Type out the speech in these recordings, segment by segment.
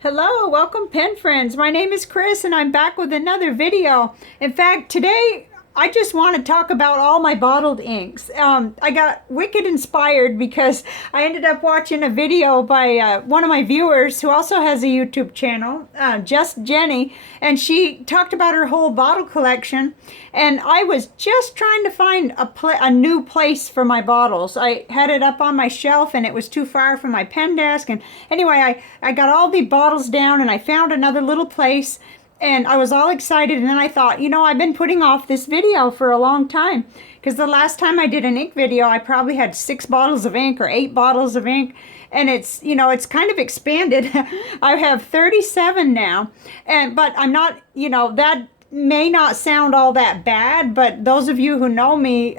Hello, welcome pen friends. My name is Chris and I'm back with another video. In fact, today I just want to talk about all my bottled inks. I got wicked inspired because I ended up watching a video by one of my viewers who also has a YouTube channel, Just Jennie, and she talked about her whole bottle collection, and I was just trying to find a new place for my bottles. I had it up on my shelf and it was too far from my pen desk, and anyway, I got all the bottles down and I found another little place. And I was all excited, and then I thought, you know, I've been putting off this video for a long time because the last time I did an ink video, I probably had 6 bottles of ink or 8 bottles of ink, and it's, you know, it's kind of expanded. I have 37 now, but I'm not, you know, that may not sound all that bad, but those of you who know me,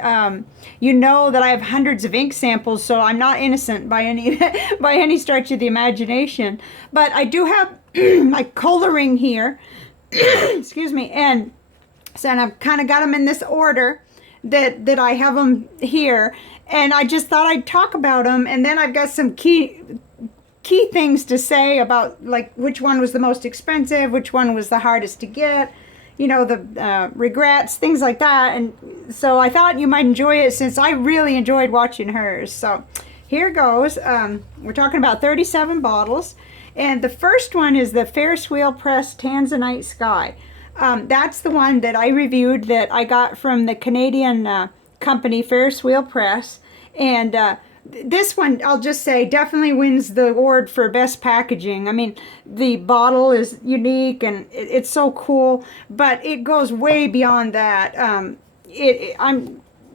you know that I have hundreds of ink samples, so I'm not innocent by any by any stretch of the imagination. But I do have my Col-O-Ring here. Excuse me, and so I've kind of got them in this order that I have them here, and I just thought I'd talk about them, and then I've got some key things to say about, like, which one was the most expensive, which one was the hardest to get, you know, the regrets, things like that. And so I thought you might enjoy it since I really enjoyed watching hers. So here goes. We're talking about 37 bottles. And the first one is the Ferris Wheel Press Tanzanite Sky. That's the one that I reviewed that I got from the Canadian company Ferris Wheel Press. And this one, I'll just say, definitely wins the award for best packaging. I mean, the bottle is unique and it's so cool, but it goes way beyond that.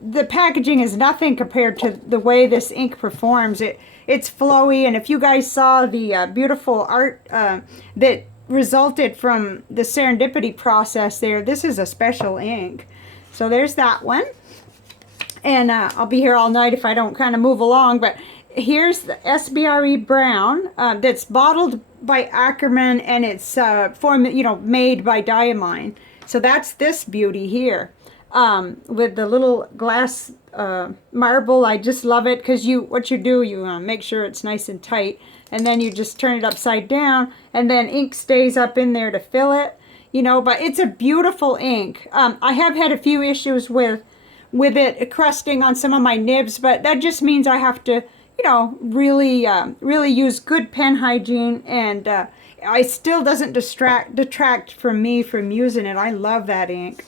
The packaging is nothing compared to the way this ink performs. It's flowy, and if you guys saw the beautiful art that resulted from the serendipity process there, this is a special ink. So there's that one. And I'll be here all night if I don't kind of move along, but here's the SBRE Brown that's bottled by Ackerman, and it's made by Diamine. So that's this beauty here. With the little glass marble. I just love it because you make sure it's nice and tight, and then you just turn it upside down, and then ink stays up in there to fill it, you know. But it's a beautiful ink. I have had a few issues with it crusting on some of my nibs, but that just means I have to, you know, really use good pen hygiene, and it still doesn't detract from me from using it. I love that ink.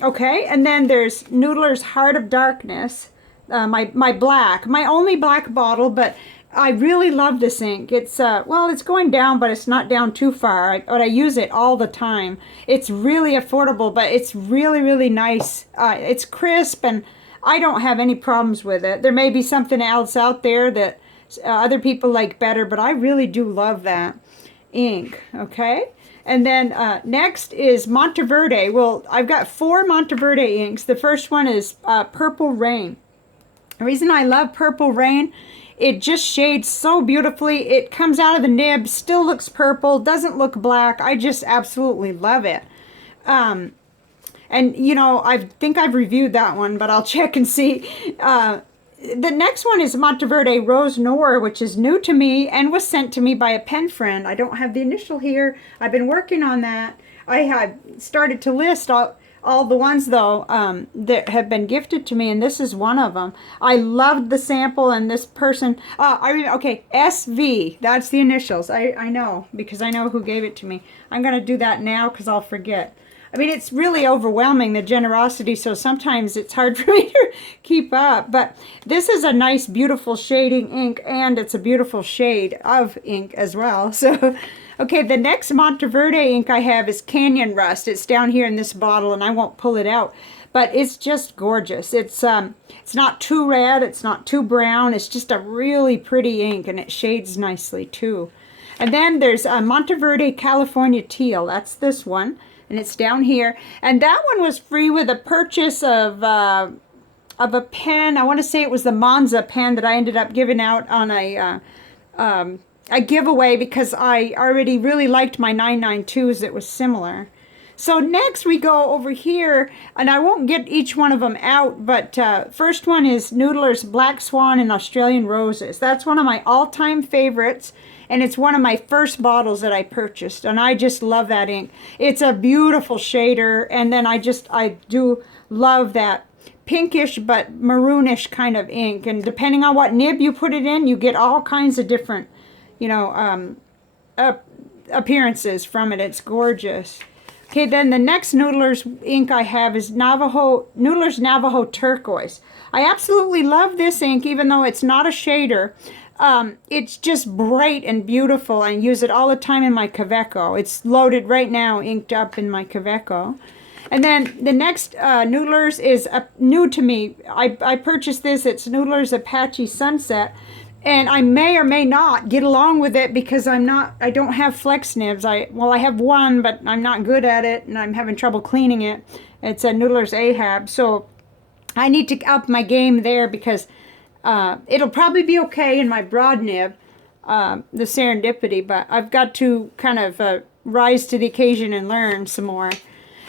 Okay, and then there's Noodler's Heart of Darkness, my black, my only black bottle, but I really love this ink. It's, well, it's going down, but it's not down too far, but I use it all the time. It's really affordable, but it's really, really nice. It's crisp, and I don't have any problems with it. There may be something else out there that other people like better, but I really do love that ink, okay? And then next is Monteverde. Well, I've got 4 Monteverde inks. The first one is Purple Rain. The reason I love Purple Rain, it just shades so beautifully. It comes out of the nib, still looks purple, doesn't look black. I just absolutely love it. And, you know, I think I've reviewed that one, but I'll check and see. The next one is Monteverde Rose Noir, which is new to me and was sent to me by a pen friend. I don't have the initial here. I've been working on that. I have started to list all the ones, though, that have been gifted to me, and this is one of them. I loved the sample, and this person, okay, SV, that's the initials. I know, because I know who gave it to me. I'm going to do that now because I'll forget. I mean, it's really overwhelming, the generosity, so sometimes it's hard for me to keep up. But this is a nice, beautiful shading ink, and it's a beautiful shade of ink as well. So, okay, the next Monteverde ink I have is Canyon Rust. It's down here in this bottle, and I won't pull it out. But it's just gorgeous. It's not too red, it's not too brown. It's just a really pretty ink, and it shades nicely, too. And then there's Monteverde California Teal. That's this one. And it's down here, and that one was free with a purchase of a pen. I want to say it was the Monza pen that I ended up giving out on a giveaway because I already really liked my 992s that was similar. So next we go over here, and I won't get each one of them out, but first one is Noodler's Black Swan and Australian Roses. That's one of my all-time favorites, and it's one of my first bottles that I purchased, and I just love that ink. It's a beautiful shader, and then I do love that pinkish but maroonish kind of ink, and depending on what nib you put it in, you get all kinds of different, you know, appearances from it. It's gorgeous. Okay, then the next Noodler's ink I have is Noodler's Navajo Turquoise. I absolutely love this ink, even though it's not a shader. It's just bright and beautiful. I use it all the time in my Kaweco. It's loaded right now, inked up in my Kaweco. And then the next Noodler's is new to me. I purchased this. It's Noodler's Apache Sunset. And I may or may not get along with it because I don't have flex nibs. I have one, but I'm not good at it, and I'm having trouble cleaning it. It's a Noodler's Ahab. So I need to up my game there because it'll probably be okay in my broad nib, the Serendipity, but I've got to kind of rise to the occasion and learn some more.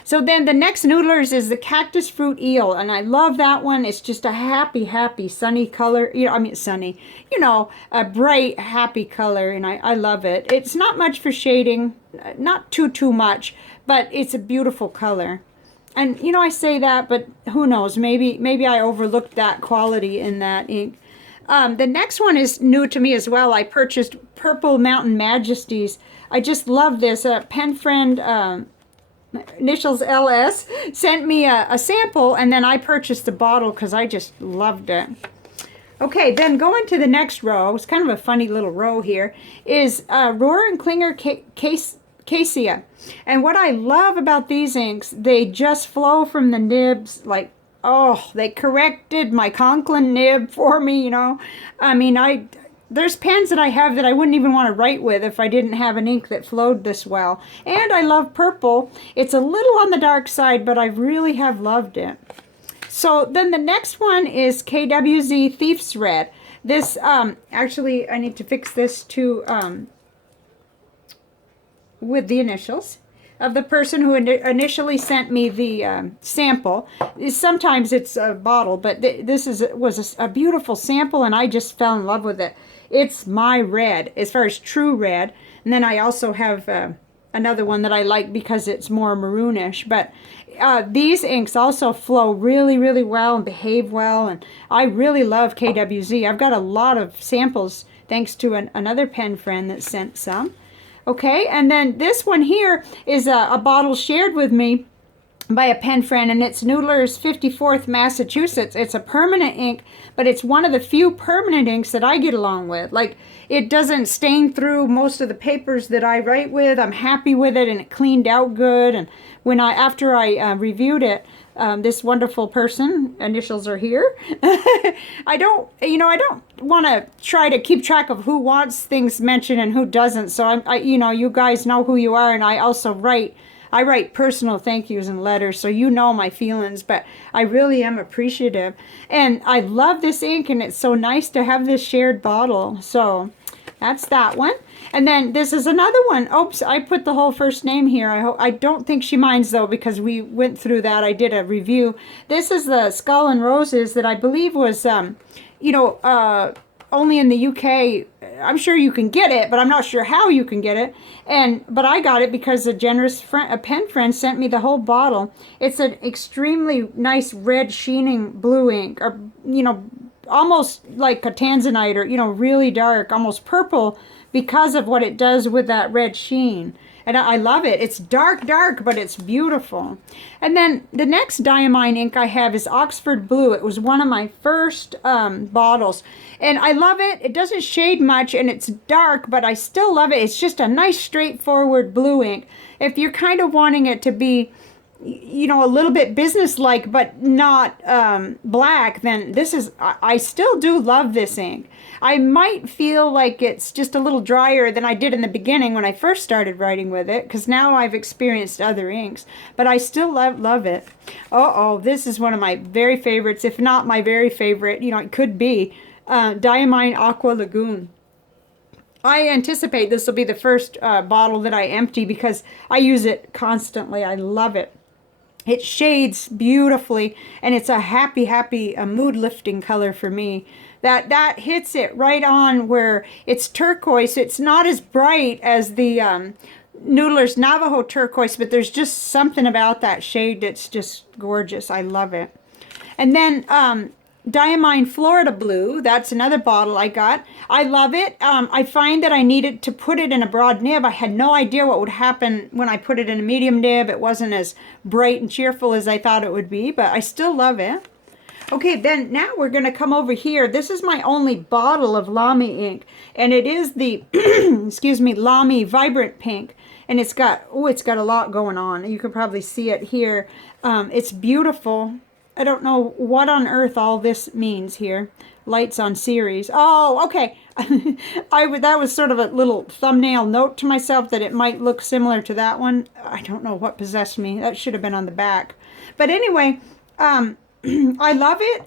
So then the next Noodler's is the Cactus Fruit Eel, and I love that one. It's just a happy, happy, sunny color. Sunny, a bright, happy color, and I love it. It's not much for shading, not too much, but it's a beautiful color. And, I say that, but who knows? Maybe I overlooked that quality in that ink. The next one is new to me as well. I purchased Purple Mountain Majesties. I just love this. A pen friend, initials LS, sent me a sample, and then I purchased the bottle because I just loved it. Okay, then going to the next row, it's kind of a funny little row here, is Rohrer and Klinger Cassia. And what I love about these inks, they just flow from the nibs like, oh, they corrected my Conklin nib for me, I mean, there's pens that I have that I wouldn't even want to write with if I didn't have an ink that flowed this well. And I love purple. It's a little on the dark side, but I really have loved it. So then the next one is KWZ Thief's Red. This, actually, I need to fix this to, with the initials of the person who initially sent me the sample. Sometimes it's a bottle, but this was a beautiful sample, and I just fell in love with it. It's my red, as far as true red. And then I also have another one that I like because it's more maroonish. But these inks also flow really, really well and behave well. And I really love KWZ. I've got a lot of samples thanks to another pen friend that sent some. Okay, and then this one here is a bottle shared with me by a pen friend, and it's Noodler's 54th Massachusetts. It's a permanent ink, but it's one of the few permanent inks that I get along with. Like, it doesn't stain through most of the papers that I write with. I'm happy with it, and it cleaned out good. And after I reviewed it, this wonderful person, initials are here. I don't want to try to keep track of who wants things mentioned and who doesn't. So you guys know who you are, and I also write personal thank yous and letters, so you know my feelings, but I really am appreciative. And I love this ink, and it's so nice to have this shared bottle. So that's that one. And then this is another one. Oops, I put the whole first name here. I don't think she minds, though, because we went through that. I did a review. This is the Skull and Roses that I believe was, only in the UK. I'm sure you can get it, but I'm not sure how you can get it. But I got it because a generous a pen friend sent me the whole bottle. It's an extremely nice red sheening blue ink, or almost like a tanzanite, or really dark, almost purple, because of what it does with that red sheen. And I love it. It's dark, but it's beautiful. And then the next Diamine ink I have is Oxford Blue. It was one of my first bottles. And I love it. It doesn't shade much, and it's dark, but I still love it. It's just a nice, straightforward blue ink. If you're kind of wanting it to be, a little bit business-like, but not black, then this is, I still do love this ink. I might feel like it's just a little drier than I did in the beginning when I first started writing with it, because now I've experienced other inks, but I still love it. This is one of my very favorites, if not my very favorite, it could be Diamine Aqua Lagoon. I anticipate this will be the first bottle that I empty because I use it constantly. I love it. It shades beautifully, and it's a happy, mood lifting color for me. That hits it right on where it's turquoise. It's not as bright as the Noodler's Navajo turquoise, but there's just something about that shade that's just gorgeous. I love it. And then Diamine Florida Blue, that's another bottle I got. I love it. I find that I needed to put it in a broad nib. I had no idea what would happen when I put it in a medium nib. It wasn't as bright and cheerful as I thought it would be, but I still love it. Okay, then now we're going to come over here. This is my only bottle of Lamy ink, and it is the, excuse me, Lamy Vibrant Pink. And it's got, oh, it's got a lot going on. You can probably see it here. It's beautiful. I don't know what on earth all this means here. Lights on series. Oh, okay. That was sort of a little thumbnail note to myself that it might look similar to that one. I don't know what possessed me. That should have been on the back. But anyway, I love it.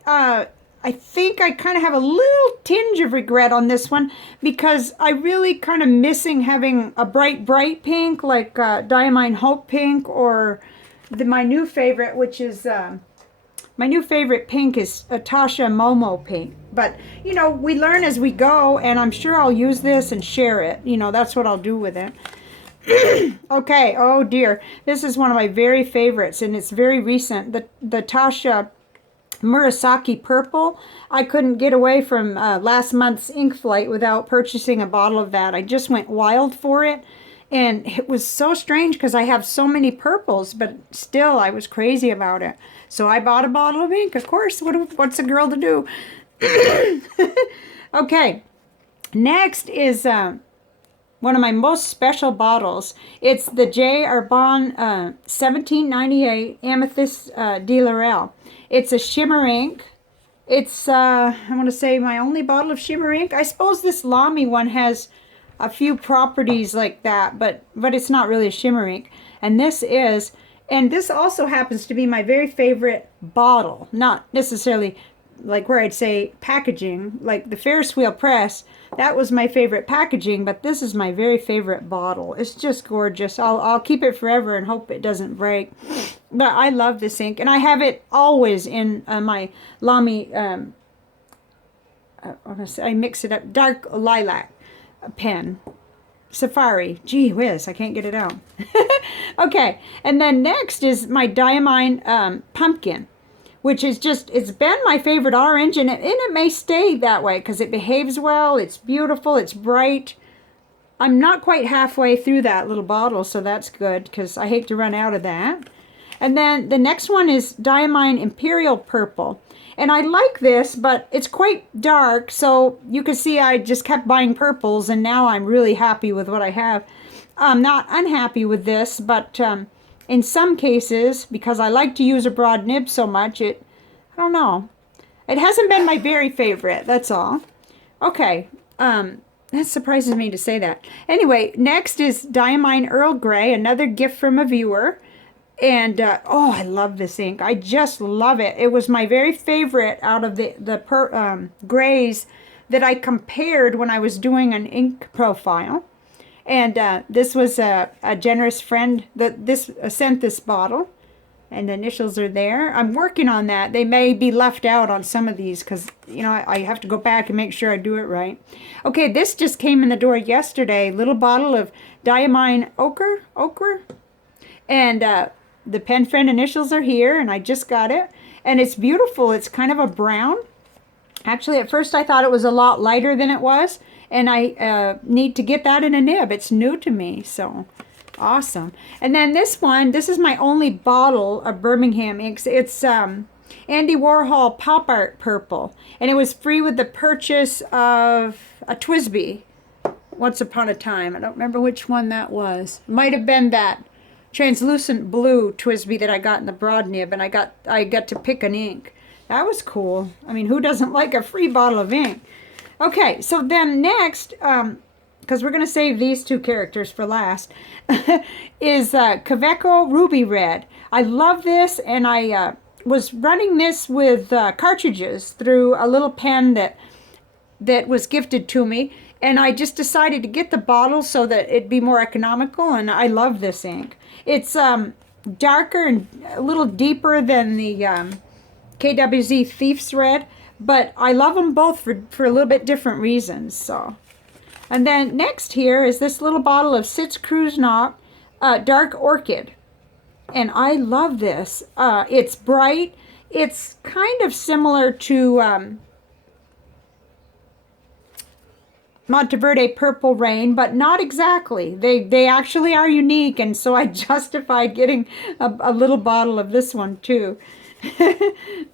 I think I kind of have a little tinge of regret on this one because I really kind of missing having a bright pink like Diamine Hope Pink, or my new favorite, which is... my new favorite pink is a Taccia Momo pink. But, you know, we learn as we go, and I'm sure I'll use this and share it. You know, that's what I'll do with it. Okay, oh dear. This is one of my very favorites, and it's very recent. The Taccia Murasaki Purple. I couldn't get away from last month's ink flight without purchasing a bottle of that. I just went wild for it. And it was so strange because I have so many purples, but still I was crazy about it. So I bought a bottle of ink, of course. What's a girl to do? Okay, next is one of my most special bottles. It's the J. Arbonne 1798 Amethyst de Laurel. It's a shimmer ink. It's, I want to say, my only bottle of shimmer ink. I suppose this Lamy one has a few properties like that, but it's not really a shimmer ink. And this is, and this also happens to be my very favorite bottle. Not necessarily like where I'd say packaging, like the Ferris Wheel press. That was my favorite packaging, but this is my very favorite bottle. It's just gorgeous. I'll keep it forever and hope it doesn't break. But I love this ink, and I have it always in my Lamy, I mix it up, dark lilac pen. Safari. Gee whiz, I can't get it out. Okay, and then next is my Diamine Pumpkin, which is just, it's been my favorite orange, and it may stay that way because it behaves well, it's beautiful, it's bright. I'm not quite halfway through that little bottle, so that's good because I hate to run out of that. And then the next one is Diamine Imperial Purple. And I like this, but it's quite dark, so you can see I just kept buying purples, and now I'm really happy with what I have. I'm not unhappy with this, but in some cases, because I like to use a broad nib so much, I don't know. It hasn't been my very favorite, that's all. Okay, that surprises me to say that. Anyway, next is Diamine Earl Grey, another gift from a viewer. And, oh, I love this ink. I just love it. It was my very favorite out of the grays that I compared when I was doing an ink profile. And this was a generous friend that sent this bottle. And the initials are there. I'm working on that. They may be left out on some of these because, you know, I have to go back and make sure I do it right. Okay, this just came in the door yesterday. Little bottle of Diamine Ochre. And the pen friend initials are here, and I just got it. And it's beautiful. It's kind of a brown. Actually, at first I thought it was a lot lighter than it was. And I need to get that in a nib. It's new to me, so awesome. And then this one, this is my only bottle of Birmingham inks. It's Andy Warhol Pop Art Purple. And it was free with the purchase of a TWSBI once upon a time. I don't remember which one that was. Might have been that translucent blue TWSBI that I got in the broad nib, and I got to pick an ink. That was cool. I mean, who doesn't like a free bottle of ink? Okay, so then next, because we're going to save these two characters for last, is Kaweco Ruby Red. I love this, and I was running this with cartridges through a little pen that was gifted to me, And I just decided to get the bottle so that it'd be more economical, and I love this ink. It's darker and a little deeper than the KWZ Thief's Red, but I love them both for a little bit different reasons. So, and then next here is this little bottle of Sitz Cruise Knock Dark Orchid, and I love this. It's bright. It's kind of similar to Monteverde Purple Rain, but not exactly. They actually are unique, and so I justified getting a little bottle of this one too.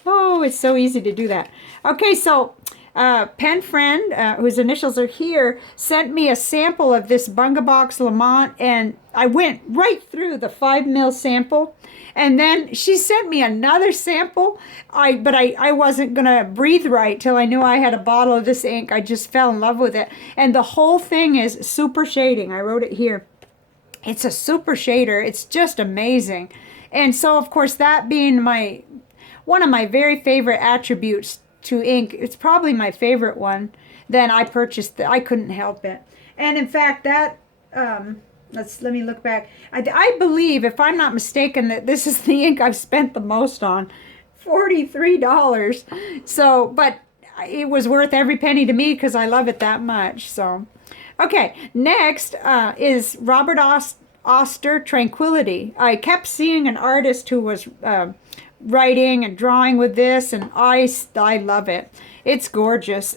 Oh, it's so easy to do that. Okay, so pen friend, whose initials are here, sent me a sample of this Bungubox L'Amant, and I went right through the 5 ml sample, and then she sent me another sample. But I wasn't gonna breathe right till I knew I had a bottle of this ink. I just fell in love with it, and the whole thing is super shading. I wrote it here. It's a super shader. It's just amazing. And so, of course, that being one of my very favorite attributes to ink, it's probably my favorite one, then I purchased I couldn't help it. And in fact, that let me look back. I believe, if I'm not mistaken, that this is the ink I've spent the most on, $43. So, but it was worth every penny to me because I love it that much. So, okay, next is Robert Oster Tranquility. I kept seeing an artist who was writing and drawing with this, and I love it. It's gorgeous.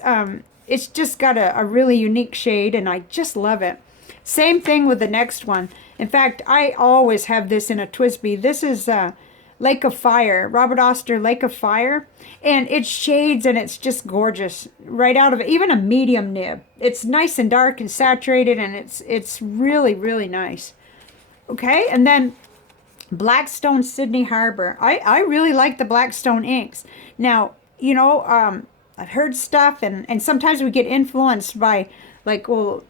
It's just got a really unique shade, and I just love it. Same thing with the next one. In fact, I always have this in a TWSBI. This is Lake of Fire, Robert Oster Lake of Fire, and it shades, and it's just gorgeous right out of it. Even a medium nib. It's nice and dark and saturated, and it's really, really nice. Okay, and then Blackstone Sydney Harbor. I really like the Blackstone inks. Now, you know, I've heard stuff, and sometimes we get influenced by, like, well,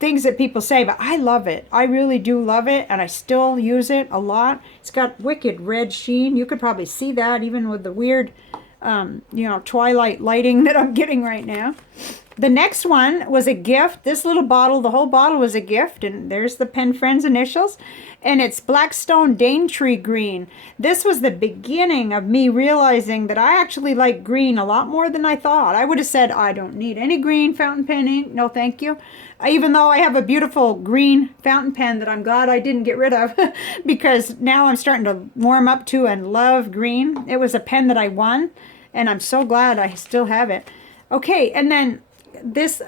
things that people say, but I love it. I really do love it, and I still use it a lot. It's got wicked red sheen. You could probably see that even with the weird, you know, twilight lighting that I'm getting right now. The next one was a gift. This little bottle, the whole bottle was a gift, and there's the pen friend's initials, and it's Blackstone Daintree Green. This was the beginning of me realizing that I actually like green a lot more than I thought. I would have said, I don't need any green fountain pen ink. No, thank you. Even though I have a beautiful green fountain pen that I'm glad I didn't get rid of because now I'm starting to warm up to and love green. It was a pen that I won, and I'm so glad I still have it. Okay, and then this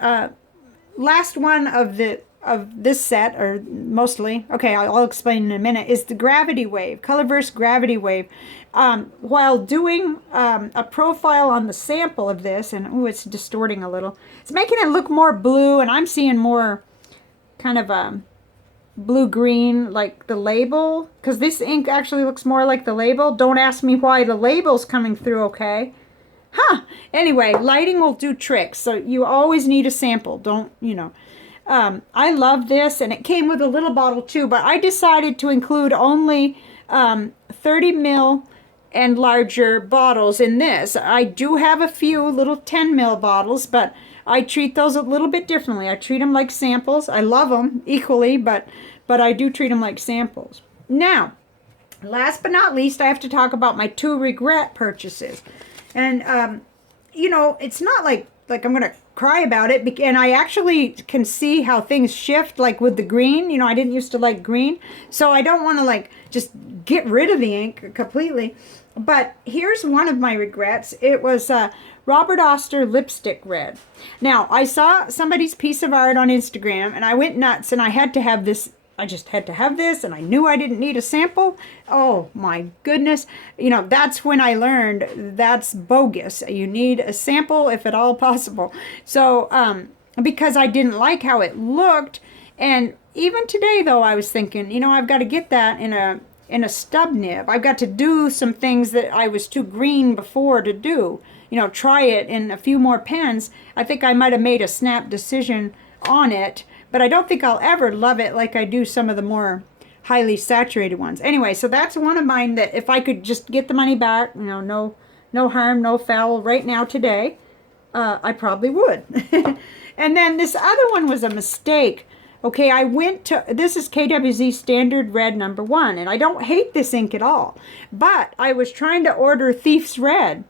last one of this set, or mostly, okay, I'll explain in a minute, is the Gravity Wave, Colorverse Gravity Wave. While doing a profile on the sample of this, and oh, it's distorting a little, it's making it look more blue, and I'm seeing more kind of blue-green, like the label, because this ink actually looks more like the label. Don't ask me why the label's coming through okay. Huh. Anyway, lighting will do tricks, so you always need a sample. Don't, you know. I love this, and it came with a little bottle too, but I decided to include only 30 ml and larger bottles in this. I do have a few little 10 ml bottles, but I treat those a little bit differently. I treat them like samples. I love them equally, but I do treat them like samples. Now, last but not least, I have to talk about my 2 regret purchases. And, you know, it's not like I'm going to cry about it. And I actually can see how things shift, like with the green. You know, I didn't used to like green. So I don't want to, like, just get rid of the ink completely. But here's one of my regrets. It was Robert Oster Lipstick Red. Now, I saw somebody's piece of art on Instagram, and I went nuts, and I had to have this. I just had to have this, and I knew I didn't need a sample. Oh my goodness. You know, that's when I learned that's bogus. You need a sample if at all possible. So, because I didn't like how it looked, and even today though, I was thinking, you know, I've got to get that in a stub nib. I've got to do some things that I was too green before to do. You know, try it in a few more pens. I think I might have made a snap decision on it. But I don't think I'll ever love it like I do some of the more highly saturated ones. Anyway, so that's one of mine that if I could just get the money back, you know, no harm, no foul right now today, I probably would. And then this other one was a mistake. Okay, I went to, this is KWZ Standard Red #1, and I don't hate this ink at all. But I was trying to order Thief's Red.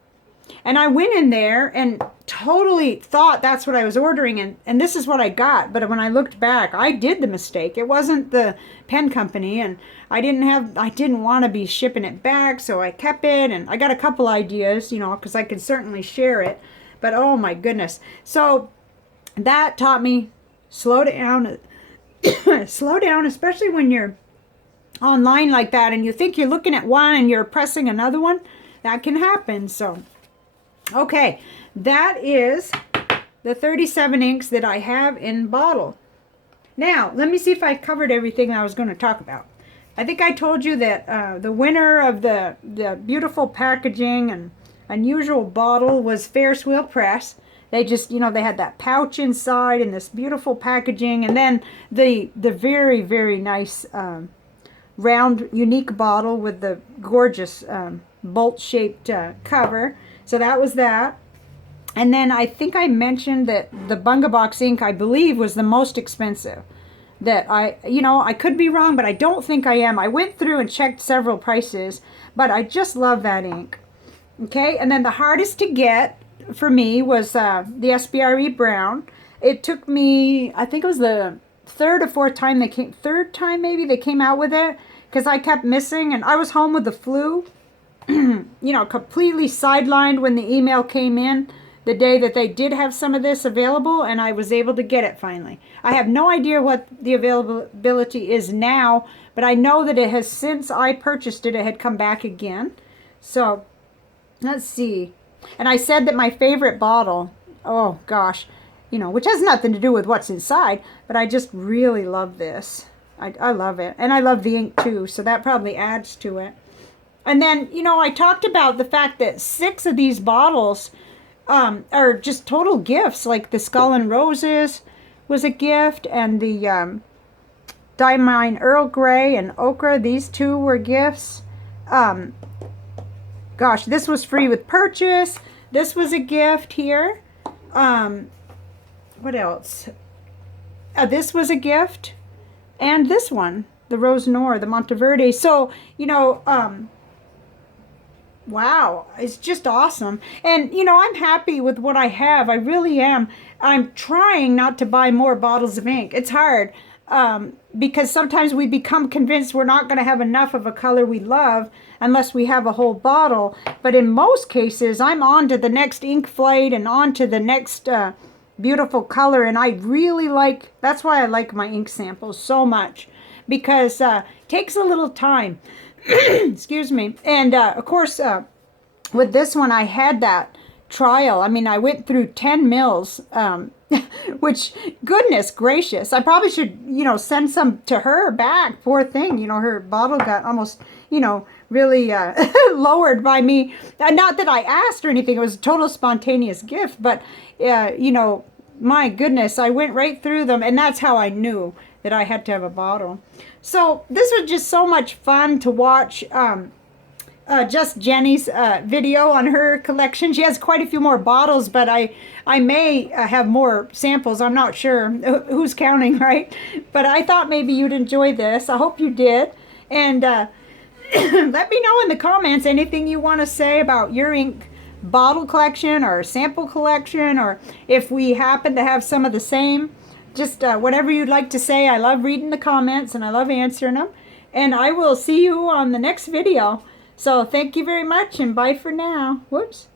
And I went in there and totally thought that's what I was ordering, and this is what I got. But when I looked back, I did the mistake. It wasn't the pen company, and I didn't want to be shipping it back, so I kept it, and I got a couple ideas, you know, because I could certainly share it. But oh my goodness. So that taught me, slow down, slow down, especially when you're online like that and you think you're looking at one and you're pressing another one. That can happen. So okay, that is the 37 inks that I have in bottle. Now, let me see if I covered everything I was going to talk about. I think I told you that the winner of the beautiful packaging and unusual bottle was Ferris Wheel Press. They just, you know, they had that pouch inside and this beautiful packaging, and then the very, very nice round, unique bottle with the gorgeous bolt-shaped cover. So that was that. And then I think I mentioned that the Bungubox ink, I believe, was the most expensive. That I could be wrong, but I don't think I am. I went through and checked several prices, but I just love that ink. Okay, and then the hardest to get for me was the SBRE Brown. It took me, I think it was the third time maybe they came out with it, because I kept missing, and I was home with the flu. You know, completely sidelined when the email came in the day that they did have some of this available, and I was able to get it finally. I have no idea what the availability is now, but I know that it has, since I purchased it, it had come back again. So let's see. And I said that my favorite bottle, oh gosh, you know, which has nothing to do with what's inside, but I just really love this. I love it, and I love the ink too, so that probably adds to it. And then, you know, I talked about the fact that 6 of these bottles are just total gifts. Like the Skull and Roses was a gift, and the Diamine Earl Grey and Ochre, these 2 were gifts. Gosh, this was free with purchase. This was a gift here. What else? This was a gift. And this one, the Rose Noir, the Monteverde. So, you know, wow, it's just awesome. And, you know, I'm happy with what I have. I really am. I'm trying not to buy more bottles of ink. It's hard because sometimes we become convinced we're not going to have enough of a color we love unless we have a whole bottle. But in most cases, I'm on to the next ink flight and on to the next beautiful color. And I really like, that's why I like my ink samples so much, because it takes a little time. Excuse me. And of course, with this one, I had that trial. I mean, I went through 10 mils, which, goodness gracious, I probably should, you know, send some to her back. Poor thing, you know, her bottle got almost, you know, really lowered by me. Not that I asked or anything. It was a total spontaneous gift, but, you know, my goodness, I went right through them, and that's how I knew that I had to have a bottle. So this was just so much fun to watch Just Jennie's video on her collection. She has quite a few more bottles, but I may have more samples. I'm not sure. Who's counting, right? But I thought maybe you'd enjoy this. I hope you did. And let me know in the comments anything you want to say about your ink bottle collection or sample collection, or if we happen to have some of the same. Just whatever you'd like to say. I love reading the comments and I love answering them. And I will see you on the next video. So thank you very much, and bye for now. Whoops.